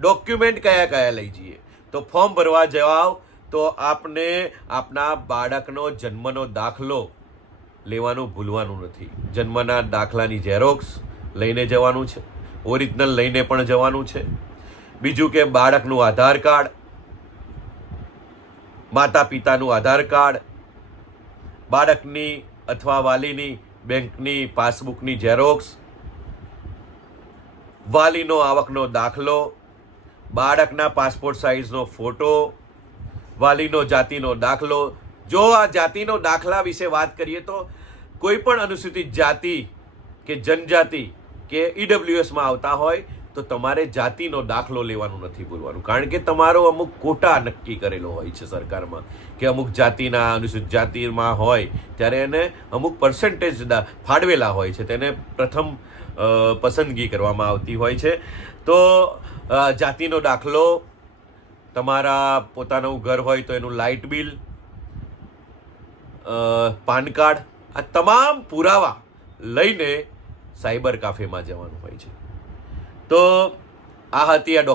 Document કયા કયા લઈ જઈએ. તો ફોર્મ ભરવા જાઓ તો આપને આપના બાળકનો જન્મનો દાખલો લેવાનું ભૂલવાનું નથી. જન્મના દાખલાની ઝેરોક્સ લઈને જવાનું છે, ઓરિજિનલ લઈને પણ જવાનું છે. બીજું કે બાળકનું આધાર કાર્ડ, માતા પિતાનું આધાર કાર્ડ, બાળકની અથવા વાલીની બેંકની પાસબુકની ઝેરોક્સ, વાલીનો આવકનો દાખલો, બાળકના પાસપોર્ટ સાઇઝનો ફોટો, વાલીનો જાતિનો દાખલો. જો આ જાતિનો દાખલા વિશે વાત કરીએ તો કોઈ પણ અનુસૂચિત જાતિ કે જનજાતિ કે ઈડબ્લ્યુએસમાં આવતા હોય તો તમારે જાતિનો દાખલો લેવાનું નથી ભૂલવાનું. કારણ કે તમારો અમુક કોટા નક્કી કરેલો હોય છે સરકારમાં કે અમુક જાતિના અનુસૂચિત જાતિમાં હોય ત્યારે એને અમુક પર્સન્ટેજ ફાળવેલા હોય છે, તેને પ્રથમ પસંદગી કરવામાં આવતી હોય છે. તો જાતિનો દાખલો, તમારા પોતાનું ઘર હોય તો એનું લાઇટ બિલ, પાન કાર્ડ, આ તમામ પુરાવા લઈને સાયબર કાફેમાં જવાનું હોય છે. તો આ હતી આ